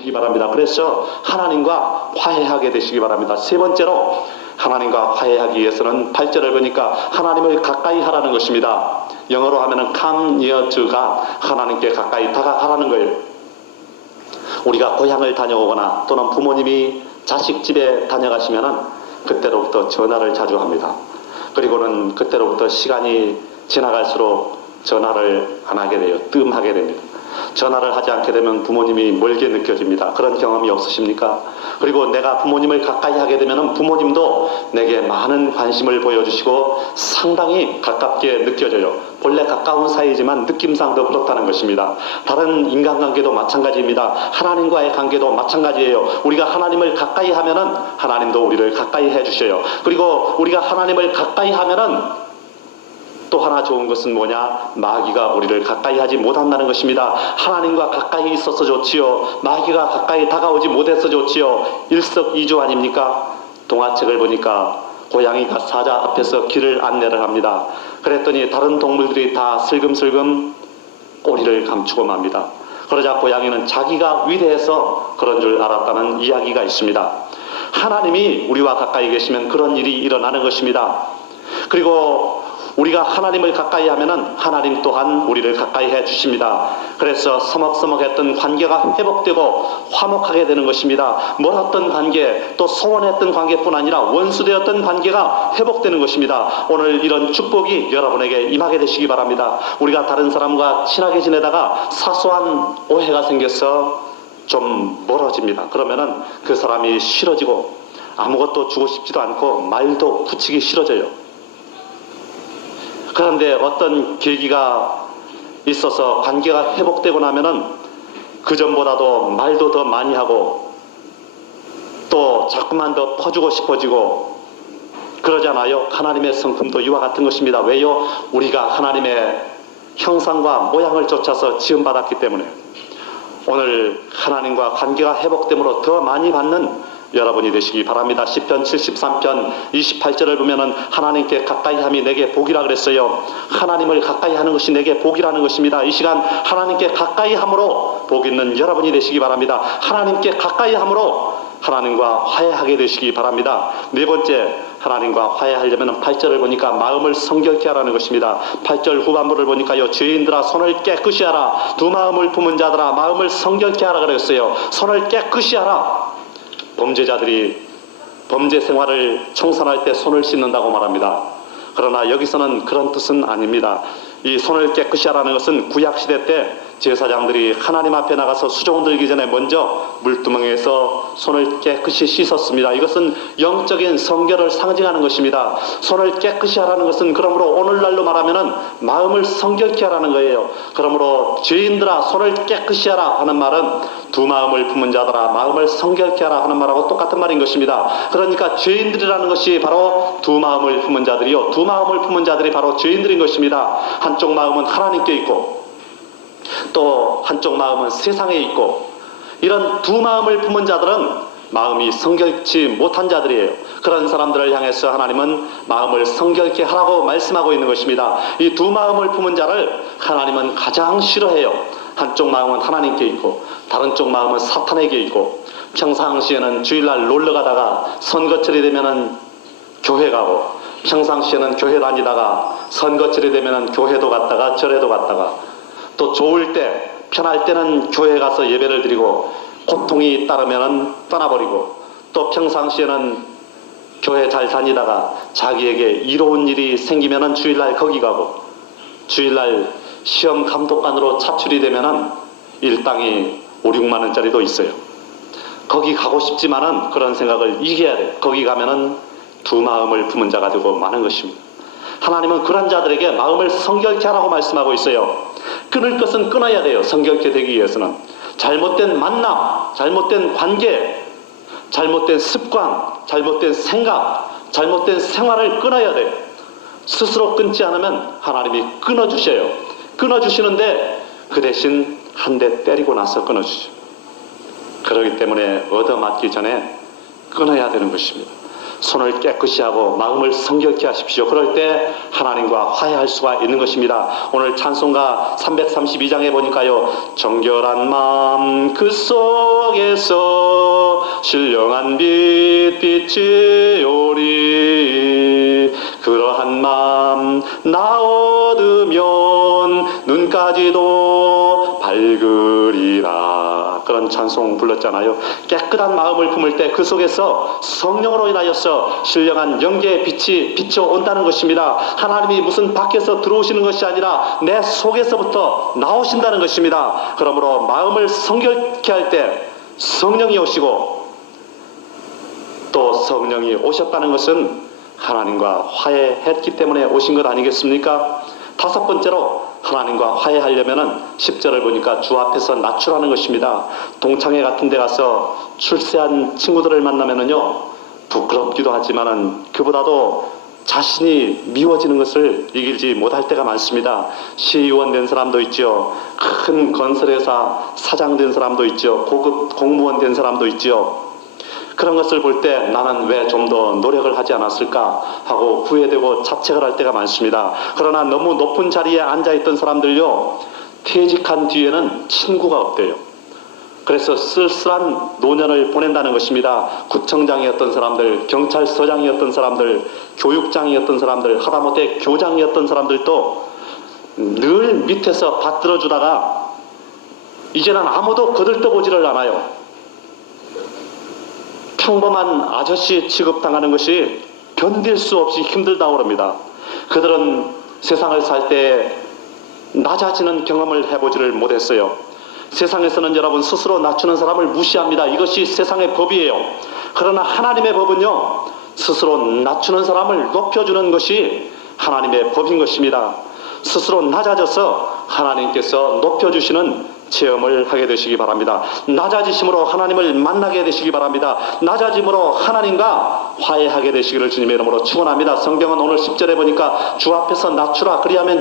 되시기 바랍니다. 그래서 하나님과 화해하게 되시기 바랍니다. 세 번째로 하나님과 화해하기 위해서는 8절을 보니까 하나님을 가까이 하라는 것입니다. 영어로 하면은 come near to가 하나님께 가까이 다가가라는 거예요. 우리가 고향을 다녀오거나 또는 부모님이 자식 집에 다녀가시면은 그때로부터 전화를 자주 합니다. 그리고는 그때로부터 시간이 지나갈수록 전화를 안 하게 돼요. 뜸하게 됩니다. 전화를 하지 않게 되면 부모님이 멀게 느껴집니다. 그런 경험이 없으십니까? 그리고 내가 부모님을 가까이 하게 되면 부모님도 내게 많은 관심을 보여주시고 상당히 가깝게 느껴져요. 본래 가까운 사이지만 느낌상 더 그렇다는 것입니다. 다른 인간관계도 마찬가지입니다. 하나님과의 관계도 마찬가지예요. 우리가 하나님을 가까이 하면은 하나님도 우리를 가까이 해주셔요. 그리고 우리가 하나님을 가까이 하면은 또 하나 좋은 것은 뭐냐? 마귀가 우리를 가까이 하지 못한다는 것입니다. 하나님과 가까이 있어서 좋지요. 마귀가 가까이 다가오지 못해서 좋지요. 일석이조 아닙니까? 동화책을 보니까 고양이가 사자 앞에서 길을 안내를 합니다. 그랬더니 다른 동물들이 다 슬금슬금 꼬리를 감추고 맙니다. 그러자 고양이는 자기가 위대해서 그런 줄 알았다는 이야기가 있습니다. 하나님이 우리와 가까이 계시면 그런 일이 일어나는 것입니다. 그리고 우리가 하나님을 가까이 하면은 하나님 또한 우리를 가까이 해 주십니다. 그래서 서먹서먹했던 관계가 회복되고 화목하게 되는 것입니다. 멀었던 관계, 또 소원했던 관계뿐 아니라 원수되었던 관계가 회복되는 것입니다. 오늘 이런 축복이 여러분에게 임하게 되시기 바랍니다. 우리가 다른 사람과 친하게 지내다가 사소한 오해가 생겨서 좀 멀어집니다. 그러면은 그 사람이 싫어지고 아무것도 주고 싶지도 않고 말도 붙이기 싫어져요. 그런데 어떤 계기가 있어서 관계가 회복되고 나면은 그전보다도 말도 더 많이 하고 또 자꾸만 더 퍼주고 싶어지고 그러잖아요. 하나님의 성품도 이와 같은 것입니다. 왜요? 우리가 하나님의 형상과 모양을 쫓아서 지음받았기 때문에 오늘 하나님과 관계가 회복됨으로 더 많이 받는 여러분이 되시기 바랍니다. 시편 73편 28절을 보면은 하나님께 가까이함이 내게 복이라 그랬어요. 하나님을 가까이 하는 것이 내게 복이라는 것입니다. 이 시간 하나님께 가까이 함으로 복 있는 여러분이 되시기 바랍니다. 하나님께 가까이 함으로 하나님과 화해하게 되시기 바랍니다. 네 번째, 하나님과 화해하려면 8절을 보니까 마음을 성결케 하라는 것입니다. 8절 후반부를 보니까요, 죄인들아 손을 깨끗이 하라. 두 마음을 품은 자들아 마음을 성결케 하라 그랬어요. 손을 깨끗이 하라. 범죄자들이 범죄 생활을 청산할 때 손을 씻는다고 말합니다. 그러나 여기서는 그런 뜻은 아닙니다. 이 손을 깨끗이 하라는 것은 구약시대 때 제사장들이 하나님 앞에 나가서 수종 들기 전에 먼저 물두멍에서 손을 깨끗이 씻었습니다. 이것은 영적인 성결을 상징하는 것입니다. 손을 깨끗이 하라는 것은 그러므로 오늘날로 말하면은 마음을 성결케 하라는 거예요. 그러므로 죄인들아 손을 깨끗이 하라 하는 말은 두 마음을 품은 자들아 마음을 성결케 하라 하는 말하고 똑같은 말인 것입니다. 그러니까 죄인들이라는 것이 바로 두 마음을 품은 자들이요, 두 마음을 품은 자들이 바로 죄인들인 것입니다. 한쪽 마음은 하나님께 있고 또 한쪽 마음은 세상에 있고, 이런 두 마음을 품은 자들은 마음이 성결치 못한 자들이에요. 그런 사람들을 향해서 하나님은 마음을 성결케 하라고 말씀하고 있는 것입니다. 이 두 마음을 품은 자를 하나님은 가장 싫어해요. 한쪽 마음은 하나님께 있고 다른 쪽 마음은 사탄에게 있고, 평상시에는 주일날 놀러 가다가 선거철이 되면은 교회 가고, 평상시에는 교회 다니다가 선거철이 되면은 교회도 갔다가 절에도 갔다가, 또 좋을 때 편할 때는 교회 가서 예배를 드리고 고통이 따르면은 떠나버리고, 또 평상시에는 교회 잘 다니다가 자기에게 이로운 일이 생기면은 주일날 거기 가고, 주일날 시험 감독관으로 차출이 되면은 일당이 5, 6만 원짜리도 있어요. 거기 가고 싶지만은 그런 생각을 이겨야 돼요. 거기 가면은 두 마음을 품은 자가 되고 마는 것입니다. 하나님은 그런 자들에게 마음을 성결케 하라고 말씀하고 있어요. 끊을 것은 끊어야 돼요. 성결케 되기 위해서는 잘못된 만남, 잘못된 관계, 잘못된 습관, 잘못된 생각, 잘못된 생활을 끊어야 돼요. 스스로 끊지 않으면 하나님이 끊어주셔요. 끊어주시는데 그 대신 한 대 때리고 나서 끊어주죠. 그렇기 때문에 얻어맞기 전에 끊어야 되는 것입니다. 손을 깨끗이 하고 마음을 성결케 하십시오. 그럴 때 하나님과 화해할 수가 있는 것입니다. 오늘 찬송가 332장에 보니까요, 정결한 마음 그 속에서 신령한 빛 빛이 오리. 그러한 마음 나 얻으면 눈까지도 밝으리라. 그런 찬송 불렀잖아요. 깨끗한 마음을 품을 때 그 속에서 성령으로 인하여서 신령한 영계의 빛이 비춰온다는 것입니다. 하나님이 무슨 밖에서 들어오시는 것이 아니라 내 속에서부터 나오신다는 것입니다. 그러므로 마음을 성결케 할 때 성령이 오시고, 또 성령이 오셨다는 것은 하나님과 화해했기 때문에 오신 것 아니겠습니까? 다섯 번째로 하나님과 화해하려면은 10절을 보니까 주 앞에서 낮추라는 것입니다. 동창회 같은 데 가서 출세한 친구들을 만나면은요, 부끄럽기도 하지만은 그보다도 자신이 미워지는 것을 이기지 못할 때가 많습니다. 시의원 된 사람도 있죠. 큰 건설회사 사장 된 사람도 있죠. 고급 공무원 된 사람도 있죠. 그런 것을 볼 때 나는 왜 좀 더 노력을 하지 않았을까 하고 후회되고 자책을 할 때가 많습니다. 그러나 너무 높은 자리에 앉아있던 사람들요, 퇴직한 뒤에는 친구가 없대요. 그래서 쓸쓸한 노년을 보낸다는 것입니다. 구청장이었던 사람들, 경찰서장이었던 사람들, 교육장이었던 사람들, 하다못해 교장이었던 사람들도 늘 밑에서 받들어주다가 이제는 아무도 거들떠보지를 않아요. 평범한 아저씨 취급당하는 것이 견딜 수 없이 힘들다고 합니다. 그들은 세상을 살 때 낮아지는 경험을 해보지를 못했어요. 세상에서는 여러분 스스로 낮추는 사람을 무시합니다. 이것이 세상의 법이에요. 그러나 하나님의 법은요, 스스로 낮추는 사람을 높여주는 것이 하나님의 법인 것입니다. 스스로 낮아져서 하나님께서 높여주시는 체험을 하게 되시기 바랍니다. 낮아지심으로 하나님을 만나게 되시기 바랍니다. 낮아짐으로 하나님과 화해하게 되시기를 주님의 이름으로 축원합니다. 성경은 오늘 10절에 보니까 주 앞에서 낮추라, 그리하면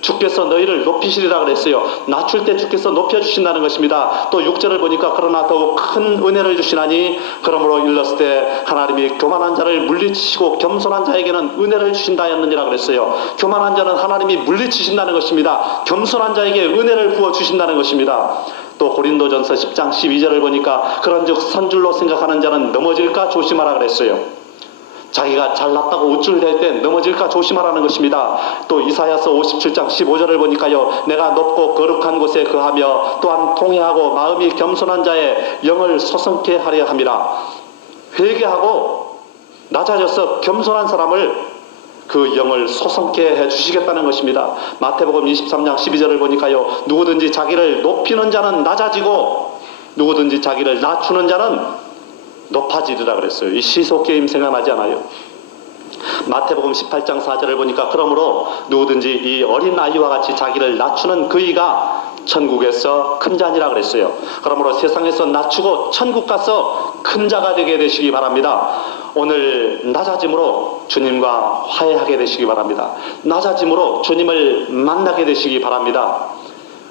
주께서 너희를 높이시리라 그랬어요. 낮출 때 주께서 높여주신다는 것입니다. 또 6절을 보니까 그러나 더욱 큰 은혜를 주시나니, 그러므로 일렀을 때 하나님이 교만한 자를 물리치시고 겸손한 자에게는 은혜를 주신다 했느니라 그랬어요. 교만한 자는 하나님이 물리치신다는 것입니다. 겸손한 자에게 은혜를 부어주신다는 것입니다. 또 고린도전서 10장 12절을 보니까 그런즉 선줄로 생각하는 자는 넘어질까 조심하라 그랬어요. 자기가 잘났다고 우쭐댈 때 넘어질까 조심하라는 것입니다. 또 이사야서 57장 15절을 보니까요, 내가 높고 거룩한 곳에 거하며 또한 통회하고 마음이 겸손한 자의 영을 소성케 하려 함이라. 회개하고 낮아져서 겸손한 사람을, 그 영을 소성케 해주시겠다는 것입니다. 마태복음 23장 12절을 보니까요, 누구든지 자기를 높이는 자는 낮아지고 누구든지 자기를 낮추는 자는 높아지리라 그랬어요. 이 시소게임 생각나지 않아요? 마태복음 18장 4절을 보니까 그러므로 누구든지 이 어린 아이와 같이 자기를 낮추는 그이가 천국에서 큰 자니라 그랬어요. 그러므로 세상에서 낮추고 천국 가서 큰 자가 되게 되시기 바랍니다. 오늘 낮아짐으로 주님과 화해하게 되시기 바랍니다. 낮아짐으로 주님을 만나게 되시기 바랍니다.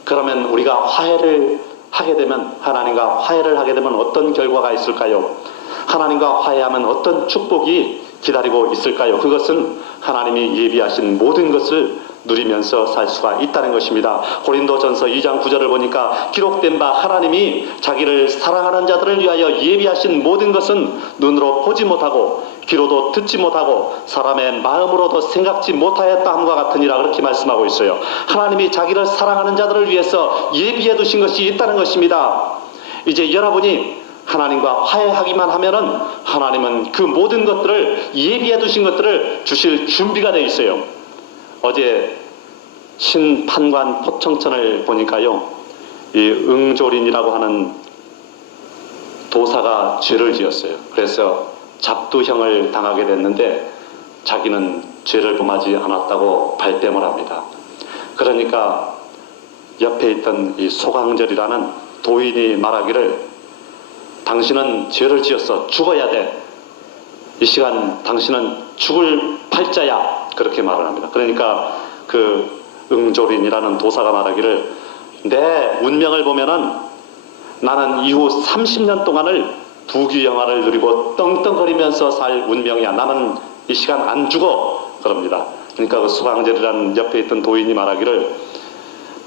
그러면 우리가 화해를 하게 되면, 하나님과 화해를 하게 되면 어떤 결과가 있을까요? 하나님과 화해하면 어떤 축복이 기다리고 있을까요? 그것은 하나님이 예비하신 모든 것을 누리면서 살 수가 있다는 것입니다. 고린도전서 2장 9절을 보니까 기록된 바 하나님이 자기를 사랑하는 자들을 위하여 예비하신 모든 것은 눈으로 보지 못하고 귀로도 듣지 못하고 사람의 마음으로도 생각지 못하였다 함과 같으니라, 그렇게 말씀하고 있어요. 하나님이 자기를 사랑하는 자들을 위해서 예비해 두신 것이 있다는 것입니다. 이제 여러분이 하나님과 화해하기만 하면은 하나님은 그 모든 것들을, 예비해 두신 것들을 주실 준비가 되어 있어요. 어제 신판관 포청천을 보니까요, 이 응조린이라고 하는 도사가 죄를 지었어요. 그래서 잡두형을 당하게 됐는데 자기는 죄를 범하지 않았다고 발뺌을 합니다. 그러니까 옆에 있던 이 소강절이라는 도인이 말하기를, 당신은 죄를 지어서 죽어야 돼. 이 시간 당신은 죽을 팔자야. 그렇게 말을 합니다. 그러니까 그 응조린이라는 도사가 말하기를, 내 운명을 보면은 나는 이후 30년 동안을 부귀영화를 누리고 떵떵거리면서 살 운명이야. 나는 이 시간 안 죽어. 그럽니다. 그러니까 그 수방절이라는 옆에 있던 도인이 말하기를,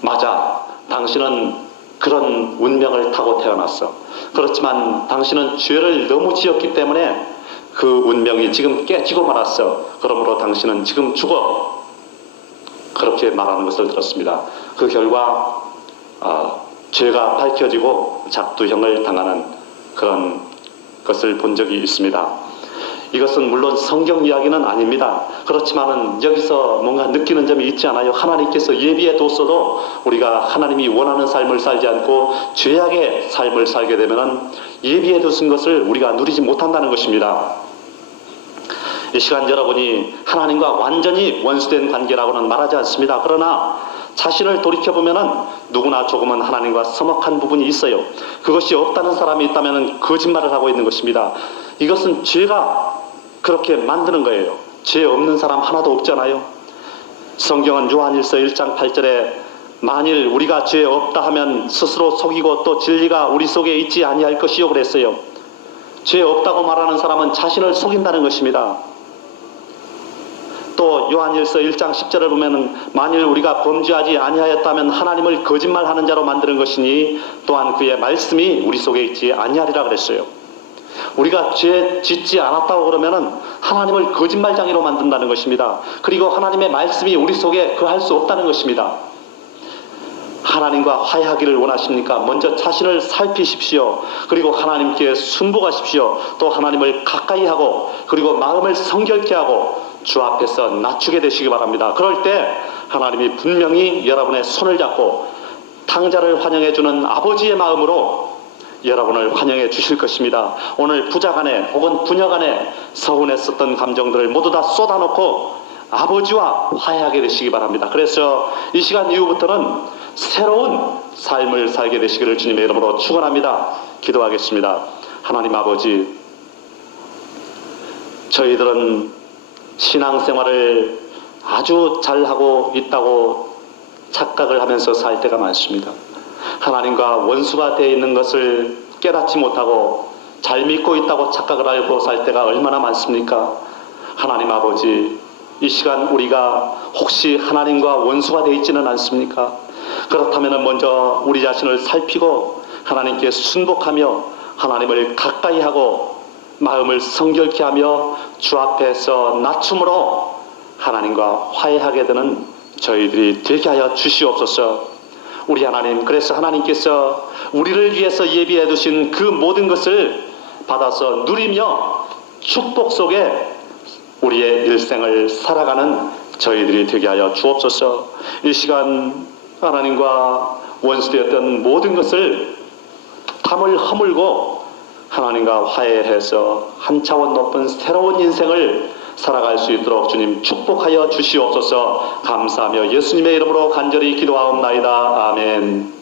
맞아, 당신은 그런 운명을 타고 태어났어. 그렇지만 당신은 죄를 너무 지었기 때문에 그 운명이 지금 깨지고 말았어. 그러므로 당신은 지금 죽어. 그렇게 말하는 것을 들었습니다. 그 결과 죄가 밝혀지고 작두형을 당하는 그런 것을 본 적이 있습니다. 이것은 물론 성경 이야기는 아닙니다. 그렇지만은 여기서 뭔가 느끼는 점이 있지 않아요? 하나님께서 예비해 뒀어도 우리가 하나님이 원하는 삶을 살지 않고 죄악의 삶을 살게 되면은 예비해 두신 것을 우리가 누리지 못한다는 것입니다. 이 시간 여러분이 하나님과 완전히 원수된 관계라고는 말하지 않습니다. 그러나 자신을 돌이켜보면은 누구나 조금은 하나님과 서먹한 부분이 있어요. 그것이 없다는 사람이 있다면 거짓말을 하고 있는 것입니다. 이것은 죄가 그렇게 만드는 거예요. 죄 없는 사람 하나도 없잖아요. 성경은 요한일서 1장 8절에 만일 우리가 죄 없다 하면 스스로 속이고 또 진리가 우리 속에 있지 아니할 것이요 그랬어요. 죄 없다고 말하는 사람은 자신을 속인다는 것입니다. 또 요한일서 1장 10절을 보면 만일 우리가 범죄하지 아니하였다면 하나님을 거짓말하는 자로 만드는 것이니 또한 그의 말씀이 우리 속에 있지 아니하리라 그랬어요. 우리가 죄 짓지 않았다고 그러면은 하나님을 거짓말장애로 만든다는 것입니다. 그리고 하나님의 말씀이 우리 속에 거할 수 없다는 것입니다. 하나님과 화해하기를 원하십니까? 먼저 자신을 살피십시오. 그리고 하나님께 순복하십시오. 또 하나님을 가까이 하고 그리고 마음을 성결케 하고 주 앞에서 낮추게 되시기 바랍니다. 그럴 때 하나님이 분명히 여러분의 손을 잡고 탕자를 환영해주는 아버지의 마음으로 여러분을 환영해 주실 것입니다. 오늘 부자간에 혹은 부녀간에 서운했었던 감정들을 모두 다 쏟아놓고 아버지와 화해하게 되시기 바랍니다. 그래서 이 시간 이후부터는 새로운 삶을 살게 되시기를 주님의 이름으로 축원합니다. 기도하겠습니다. 하나님 아버지, 저희들은 신앙생활을 아주 잘하고 있다고 착각을 하면서 살 때가 많습니다. 하나님과 원수가 되어 있는 것을 깨닫지 못하고 잘 믿고 있다고 착각을 하고 살 때가 얼마나 많습니까? 하나님 아버지, 이 시간 우리가 혹시 하나님과 원수가 되어 있지는 않습니까? 그렇다면 먼저 우리 자신을 살피고 하나님께 순복하며 하나님을 가까이 하고 마음을 성결케 하며 주 앞에서 낮춤으로 하나님과 화해하게 되는 저희들이 되게 하여 주시옵소서. 우리 하나님, 그래서 하나님께서 우리를 위해서 예비해 두신 그 모든 것을 받아서 누리며 축복 속에 우리의 일생을 살아가는 저희들이 되게 하여 주옵소서. 이 시간 하나님과 원수되었던 모든 것을 담을 허물고 하나님과 화해해서 한 차원 높은 새로운 인생을 살아갈 수 있도록 주님 축복하여 주시옵소서. 감사하며 예수님의 이름으로 간절히 기도하옵나이다. 아멘.